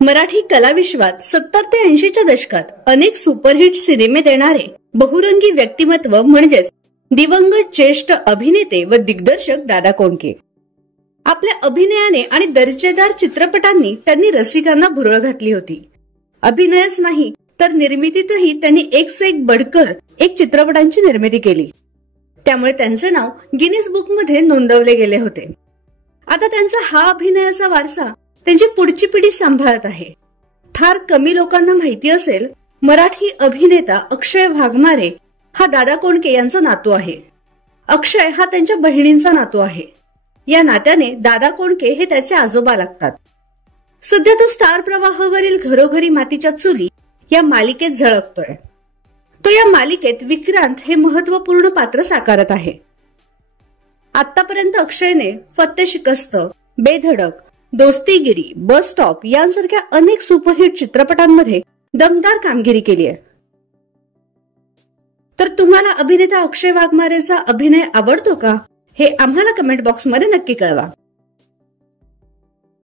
मराठी कलाविश्वात 70 ते 80च्या दशकात अनेक सुपरहिट सिनेमे देणारे बहुरंगी व्यक्तिमत्व म्हणजेच दिवंगत ज्येष्ठ अभिनेते व दिग्दर्शक दादा कोंडके. आपल्या अभिनयाने आणि दर्जेदार चित्रपटांनी त्यांनी रसिकांना भुरळ घातली होती. अभिनयच नाही तर निर्मितीतही त्यांनी एक से एक बढकर एक चित्रपटांची निर्मिती केली. त्यामुळे त्यांचे नाव गिनीज बुक मध्ये नोंदवले गेले होते. आता त्यांचा हा अभिनयाचा वारसा त्यांची पुढची पिढी सांभाळत आहे. फार कमी लोकांना माहिती असेल, मराठी अभिनेता अक्षय वाघमारे हा दादा कोंडके यांचा नातू आहे. अक्षय हा त्यांच्या बहिणींचा नातू आहे. या नात्याने दादा कोंडके हे त्याचे आजोबा लागतात. सध्या तो स्टार प्रवाहावरील घरोघरी मातीच्या चुली या मालिकेत झळकतोय. तो या मालिकेत विक्रांत हे महत्वपूर्ण पात्र साकारत आहे. आतापर्यंत अक्षयने फत्ते शिकस्त, बेधडक, दोस्तीगिरी, बस स्टॉप यांसारख्या अनेक सुपरहिट चित्रपटांमध्ये दमदार कामगिरी केली आहे. तर तुम्हाला अभिनेता अक्षय वाघमारेचा अभिनय आवडतो का? हे आम्हाला कमेंट बॉक्समध्ये नक्की कळवा.